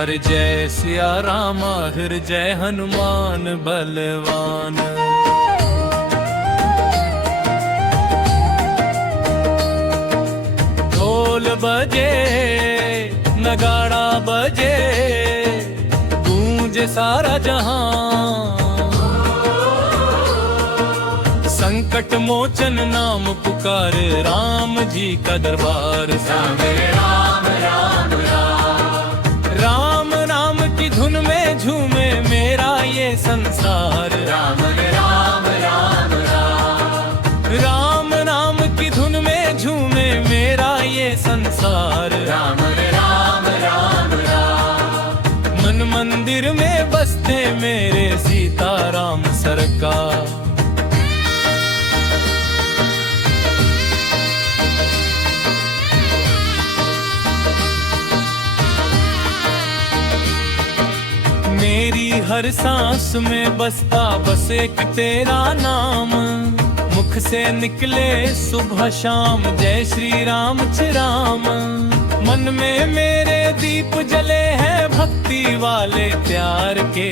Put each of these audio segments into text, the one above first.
हर जय सिया राम, हर जय हनुमान बलवान। ढोल बजे नगाड़ा बजे, गूंजे सारा जहां। संकट मोचन नाम पुकारे, राम जी का दरबार सामने। राम राम राम, राम नाम की धुन में झूमे मेरा ये संसार। राम राम राम राम, राम नाम की धुन में झूमे मेरा ये संसार। राम राम राम राम, मन मंदिर में बसते मेरे सीताराम सरकार। मेरी हर सांस में बसता बस एक तेरा नाम। मुख से निकले सुबह शाम जय श्री राम राम। मन में मेरे दीप जले हैं भक्ति वाले प्यार के।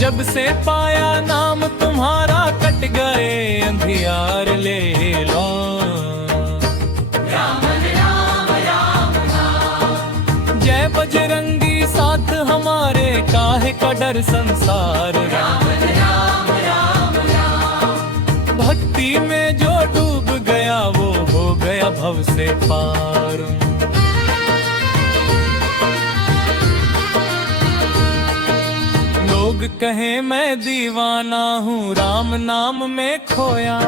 जब से पाया नाम तुम्हारा कट गए अंधियार। ले लो राम राम राम राम, जय बजरंगी साथ हमारे, काहे का डर संसार। राम राम राम राम, भक्ति में जो डूब गया वो हो गया भव से पार। लोग कहें मैं दीवाना हूँ राम नाम में खोया।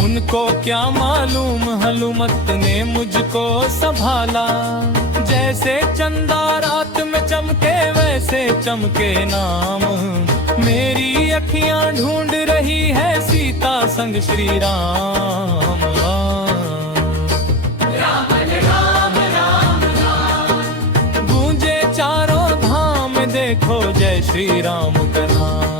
उनको क्या मालूम हनुमत ने मुझको संभाला। जैसे चंदा रात में चमके वैसे चमके नाम। मेरी अखियां ढूंढ रही है सीता संग श्री राम। राम राम राम राम, गूंजे चारों धाम देखो जय श्री राम का नाम।